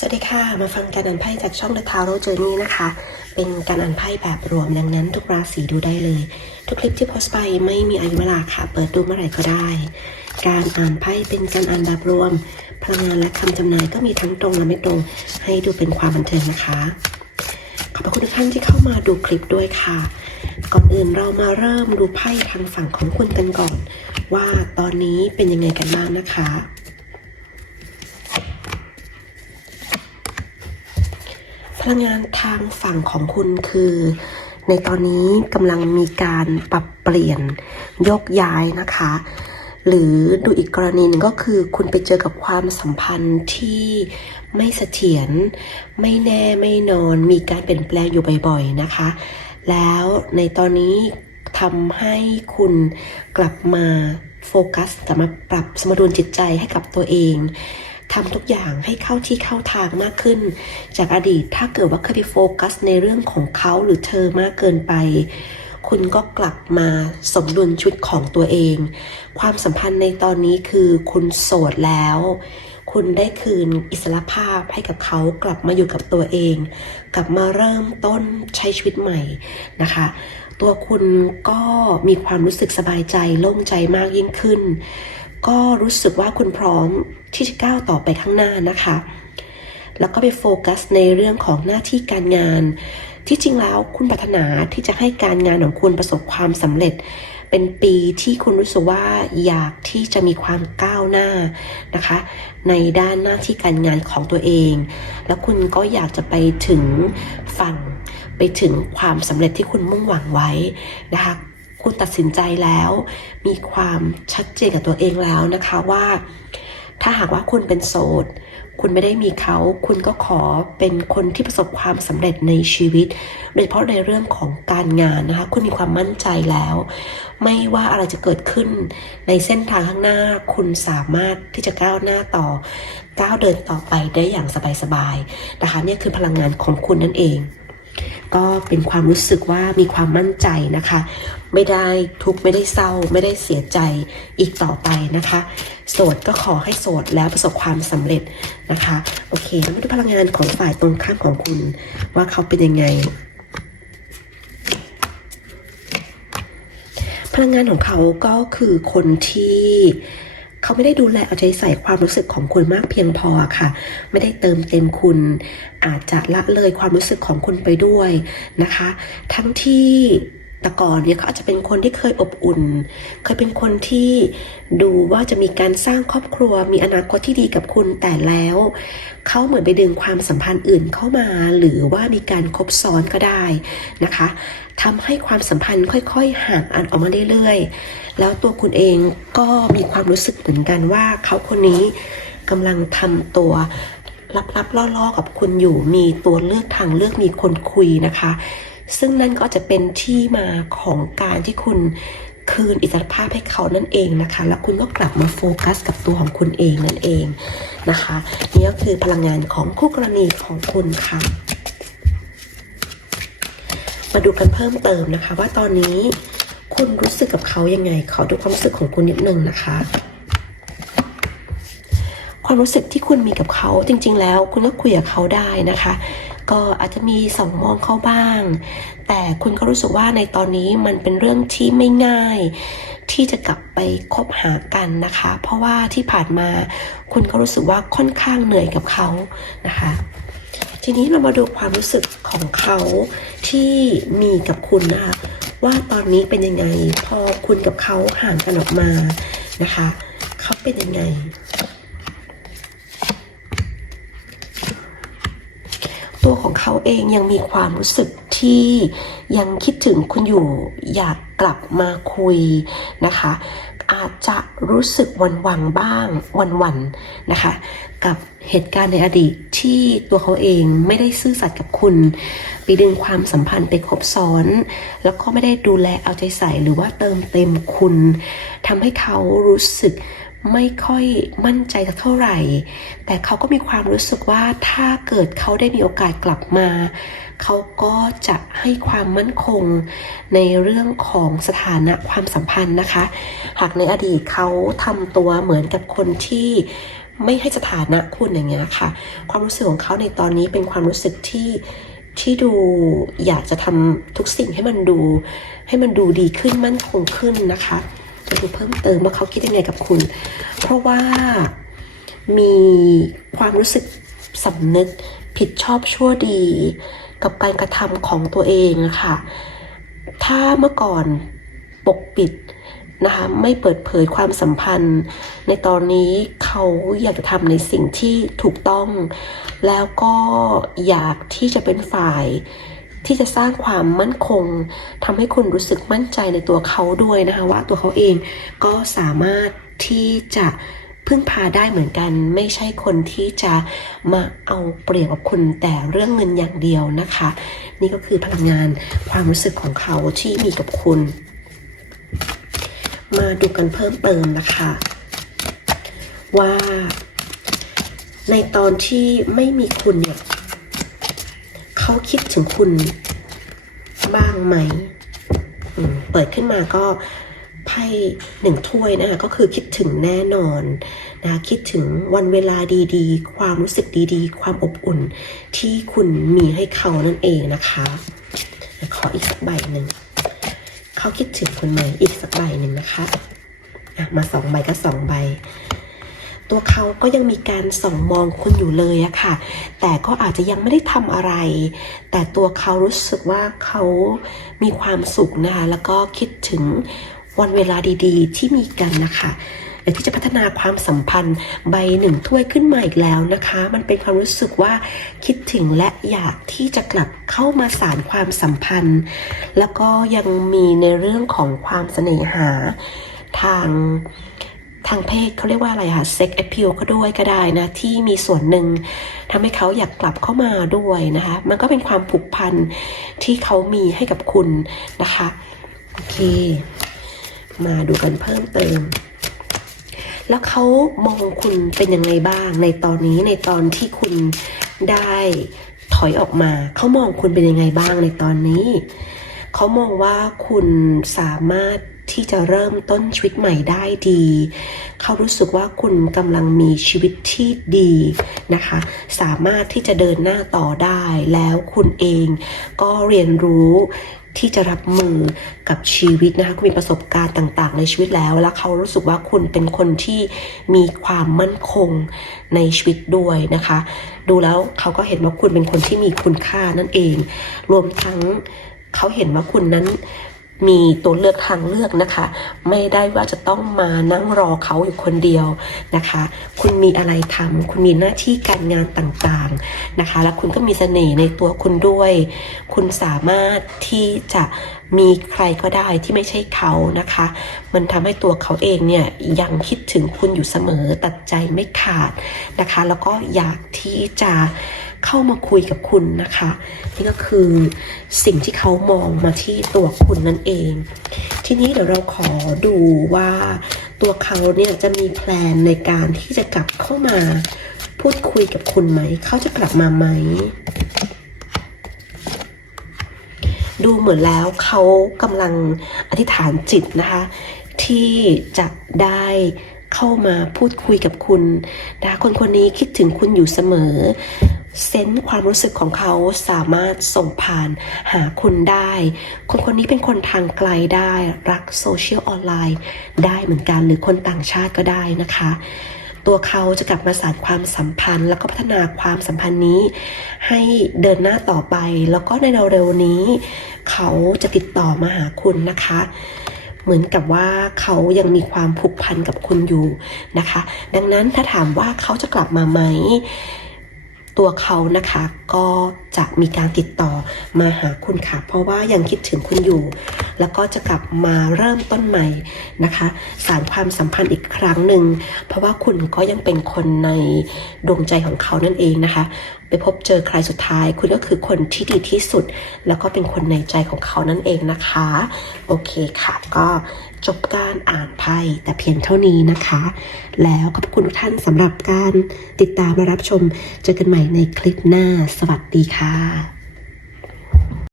สวัสดีค่ะ มาฟังการอ่านไพ่จากช่อง The Tarot Journey นะคะ เป็นการอ่านไพ่แบบรวมดังนั้น ทุกราศีดูได้เลย ทุกคลิปที่โพสต์ไปไม่มีอายุเวลาค่ะ เปิดดูเมื่อไหร่ก็ได้ การอ่านไพ่เป็นการอ่านแบบรวม พลังงานและคำจำนายก็มีทั้งตรงและไม่ตรง ให้ดูเป็นความบันเทิงนะคะ ขอบพระคุณทุกท่านที่เข้ามาดูคลิปด้วยค่ะ ก่อนอื่นเรามาเริ่มดูไพ่ทางฝั่งของคุณกันก่อน ว่าตอนนี้เป็นยังไงกันบ้างนะคะ ลังงานทางฝั่งของคุณคือ ในตอนนี้กำลังมีการปรับเปลี่ยนยกย้ายนะคะ หรือดูอีกกรณีหนึ่งก็คือคุณไปเจอกับความสัมพันธ์ที่ไม่เสถียรไม่แน่ไม่นอน มีการเปลี่ยนแปลงอยู่บ่อยๆนะคะ แล้วในตอนนี้ทำให้คุณกลับมาโฟกัสกลับมาปรับสมดุลจิตใจให้กับตัวเอง ทำทุกอย่างให้เข้าที่เข้าทางมากขึ้น จากอดีตถ้าเกิดว่าเคยไปโฟกัสในเรื่องของเขาหรือเธอมากเกินไป คุณก็กลับมาสมดุลชุดของตัวเอง ความสัมพันธ์ในตอนนี้คือคุณโสดแล้ว คุณได้คืนอิสรภาพให้กับเขากลับมาอยู่กับตัวเอง กลับมาเริ่มต้นใช้ชีวิตใหม่นะคะตัวคุณก็มีความรู้สึกสบายใจโล่งใจมากยิ่งขึ้น ก็รู้สึกว่าคุณพร้อมที่จะก้าวต่อไปข้างหน้านะคะ แล้วก็ไปโฟกัสในเรื่องของหน้าที่การงาน ที่จริงแล้วคุณปรารถนาที่จะให้การงานของคุณประสบความสำเร็จ เป็นปีที่คุณรู้สึกว่าอยากที่จะมีความก้าวหน้านะคะ ในด้านหน้าที่การงานของตัวเอง แล้วคุณก็อยากจะไปถึงฝั่งไปถึงความสำเร็จที่คุณมุ่งหวังไว้นะคะ คุณตัดสินใจแล้ว มีความชัดเจนกับตัวเองแล้วนะคะว่า ถ้าหากว่าคุณเป็นโสด คุณไม่ได้มีเขา คุณก็ขอเป็นคนที่ประสบความสำเร็จในชีวิต โดยเฉพาะในเรื่องของการงานนะคะ คุณมีความมั่นใจแล้ว ไม่ว่าอะไรจะเกิดขึ้นในเส้นทางข้างหน้า คุณสามารถที่จะก้าวหน้าต่อ ก้าวเดินต่อไปได้อย่างสบายๆนะคะนี่คือพลังงานของคุณนั่นเอง ก็เป็นความรู้สึกว่ามีความมั่นใจนะคะ ไม่ได้ทุกข์ไม่ได้เศร้า ไม่ได้เสียใจอีกต่อไปนะคะ โสดก็ขอให้โสดแล้วประสบความสำเร็จนะคะ โอเคแล้วมาดูพลังงานของฝ่ายตรงข้ามของคุณ ว่าเขาเป็นยังไง พลังงานของเขาก็คือคนที่ เขาไม่ได้ดูแลเอาใจใส่ความรู้สึกของคุณมากเพียงพอค่ะ ไม่ได้เติมเต็มคุณ อาจจะละเลยความรู้สึกของคุณไปด้วยนะคะ ทั้งที่ แต่ก่อนเนี่ยเขาอาจจะเป็นคนที่เคยอบอุ่น เคยเป็นคนที่ดูว่าจะมีการสร้างครอบครัว มีอนาคตที่ดีกับคุณแต่แล้วเขาเหมือนไปดึงความสัมพันธ์อื่นเข้ามา หรือว่ามีการคบซ้อนก็ได้นะคะทำให้ความสัมพันธ์ค่อยๆห่างอันออกมาเรื่อยๆแล้วตัวคุณเองก็มีความรู้สึกเหมือนกันว่าเขาคนนี้กำลังทำตัวลับๆล่อๆกับคุณอยู่มีตัวเลือกทางเลือกมีคนคุยนะคะ ซึ่งนั่นก็จะเป็นที่มาของการที่คุณคืนอิสรภาพให้เขานั่นเองนะคะ แล้วคุณก็กลับมาโฟกัสกับตัวของคุณเองนั่นเองนะคะ นี่ก็คือพลังงานของคู่กรณีของคุณค่ะ มาดูกันเพิ่มเติมนะคะ ว่าตอนนี้คุณรู้สึกกับเขายังไง ขอดูความรู้สึกของคุณนิดนึงนะคะ ความรู้สึกที่คุณมีกับเขาจริง ๆ แล้ว คุณก็คุยกับเขาได้นะคะ ก็อาจจะมีสองมองเข้าบ้าง แต่คุณก็รู้สึกว่าในตอนนี้มันเป็นเรื่องที่ไม่ง่าย ที่จะกลับไปคบหากันนะคะ เพราะว่าที่ผ่านมาคุณก็รู้สึกว่าค่อนข้างเหนื่อยกับเขานะคะ ทีนี้เรามาดูความรู้สึกของเขาที่มีกับคุณนะคะว่าตอนนี้เป็นยังไงพอคุณกับเขาห่างกันออกมานะคะเขาเป็นยังไง ตัวของเขาเองยังมีความรู้สึกที่ยังคิดถึงคุณอยู่ อยากกลับมาคุยนะคะ อาจจะรู้สึกวันวันๆบ้างวันวันนะคะ กับเหตุการณ์ในอดีตที่ตัวเขาเองไม่ได้ซื่อสัตย์กับคุณ ไปดึงความสัมพันธ์ไปคบซ้อน แล้วก็ไม่ได้ดูแลเอาใจใส่หรือว่าเติมเต็มคุณทำให้เขารู้สึก ไม่ค่อยมั่นใจสักเท่าไหร่ แต่เขาก็มีความรู้สึกว่าถ้าเกิดเขาได้มีโอกาสกลับมา เขาก็จะให้ความมั่นคงในเรื่องของสถานะความสัมพันธ์นะคะ หากในอดีตเขาทำตัวเหมือนกับคนที่ไม่ให้สถานะคุณอย่างเงี้ยค่ะ ความรู้สึกของเขาในตอนนี้เป็นความรู้สึกที่ที่ดูอยากจะทำทุกสิ่งให้มันดู ให้มันดูดีขึ้นมั่นคงขึ้นนะคะ จะดูเพิ่มเติมว่าเขาคิดยังไงกับคุณ เพราะว่ามีความรู้สึกสำนึกผิดชอบชั่วดี กับการกระทำของตัวเองนะคะถ้าเมื่อก่อนปกปิดนะคะไม่เปิดเผยความสัมพันธ์ ในตอนนี้เขาอยากจะทำในสิ่งที่ถูกต้อง แล้วก็อยากที่จะเป็นฝ่าย ที่จะสร้างความมั่นคงทำให้คุณรู้สึกมั่นใจในตัวเขาด้วยนะคะว่าตัวเขาเองก็สามารถที่จะพึ่งพาได้เหมือนกัน ไม่ใช่คนที่จะมาเอาเปรียบกับคุณแต่เรื่องเงินอย่างเดียวนะคะ นี่ก็คือพลังงานความรู้สึกของเขาที่มีกับคุณ มาดูกันเพิ่มเติมนะคะ ว่าในตอนที่ไม่มีคุณเนี่ย เขาคิดถึงคุณบ้างไหมมเปิดขึ้นมาก็ไพ่หนึ่งถ้วยนะคะก็คือคิดถึงแน่นอนนะคะคิดถึงวันเวลาดีๆ ความรู้สึกดีๆ ความอบอุ่นที่คุณมีให้เขานั่นเองนะคะขออีกสักใบหนึ่งเขาคิดถึงคุณไหมอีกสักใบหนึ่งนะคะะมาสองใบก็สองใบ ตัวเขาก็ยังมีการส่องมองคุณอยู่เลยอะค่ะ แต่ก็อาจจะยังไม่ได้ทำอะไร แต่ตัวเขารู้สึกว่าเขามีความสุขนะคะ แล้วก็คิดถึงวันเวลาดีๆ ที่มีกันนะคะอยากที่จะพัฒนาความสัมพันธ์ใบหนึ่งถ้วยขึ้นมาอีกแล้วนะคะ มันเป็นความรู้สึกว่าคิดถึงและอยากที่จะกลับเข้ามาสารความสัมพันธ์ แล้วก็ยังมีในเรื่องของความเสน่หาทาง ทางเพศเขาเรียกว่าอะไรคะ sex appeal ก็ด้วยก็ได้นะ ที่มีส่วนหนึ่งทำให้เขาอยากกลับเข้ามาด้วยนะคะ มันก็เป็นความผูกพันที่เขามีให้กับคุณนะคะโอเค มาดูกันเพิ่มเติมแล้วเขามองคุณเป็นยังไงบ้าง ในตอนนี้ในตอนที่คุณได้ถอยออกมา เขามองคุณเป็นยังไงบ้างในตอนนี้ เขามองว่าคุณสามารถ ที่จะเริ่มต้นชีวิตใหม่ได้ดี เขารู้สึกว่าคุณกำลังมีชีวิตที่ดีนะคะ สามารถที่จะเดินหน้าต่อได้แล้วคุณเองก็เรียนรู้ที่จะรับมือกับชีวิตนะคะคุณมีประสบการณ์ต่าง ๆ ในชีวิตแล้ว แล้วเขารู้สึกว่าคุณเป็นคนที่มีความมั่นคงในชีวิตด้วยนะคะ ดูแล้วเขาก็เห็นว่าคุณเป็นคนที่มีคุณค่านั่นเอง รวมทั้งเขาเห็นว่าคุณนั้น มีตัวเลือกทางเลือกนะคะ ไม่ได้ว่าจะต้องมานั่งรอเขาอยู่คนเดียวนะคะ คุณมีอะไรทำคุณมีหน้าที่การงานต่างๆนะคะ แล้วคุณก็มีเสน่ห์ในตัวคุณด้วย คุณสามารถที่จะมีใครก็ได้ที่ไม่ใช่เขานะคะ มันทำให้ตัวเขาเองเนี่ยยังคิดถึงคุณอยู่เสมอตัดใจไม่ขาดนะคะ แล้วก็อยากที่จะ เข้ามาคุยกับคุณนะคะ นี่ก็คือสิ่งที่เขามองมาที่ตัวคุณนั่นเอง ทีนี้เดี๋ยวเราขอดูว่าตัวเขาเนี่ยจะมีแพลนในการที่จะกลับเข้ามาพูดคุยกับคุณไหม เขาจะกลับมาไหม ดูเหมือนแล้วเขากำลังอธิษฐานจิตนะคะ ที่จะได้เข้ามาพูดคุยกับคุณนะคะคนคนนี้คิดถึงคุณอยู่เสมอ เซนส์ความรู้สึกของเขาสามารถส่งผ่านหาคุณได้ คนคนนี้เป็นคนทางไกลได้ รักโซเชียลออนไลน์ ได้เหมือนกันหรือคนต่างชาติก็ได้นะคะ ตัวเขาจะกลับมาสานความสัมพันธ์ แล้วก็พัฒนาความสัมพันธ์นี้ ให้เดินหน้าต่อไป แล้วก็ในเร็วๆนี้ เขาจะติดต่อมาหาคุณนะคะเหมือนกับว่าเขายังมีความผูกพันกับคุณอยู่นะคะ ดังนั้นถ้าถามว่าเขาจะกลับมาไหม ตัวเขานะคะ ก็ จะมีการติดต่อมาหาคุณค่ะ เพราะว่ายังคิดถึงคุณอยู่ แล้วก็จะกลับมาเริ่มต้นใหม่นะคะ สารความสัมพันธ์อีกครั้งหนึ่ง เพราะว่าคุณก็ยังเป็นคนในดวงใจของเขานั่นเองนะคะ ไปพบเจอใครสุดท้าย คุณก็คือคนที่ดีที่สุด แล้วก็เป็นคนในใจของเขานั่นเองนะคะ โอเคค่ะ ก็จบการอ่านไพ่แต่เพียงเท่านี้นะคะ แล้วขอบคุณทุกท่านสำหรับการติดตามและรับชม เจอกันใหม่ในคลิปหน้า สวัสดีค่ะ Yeah.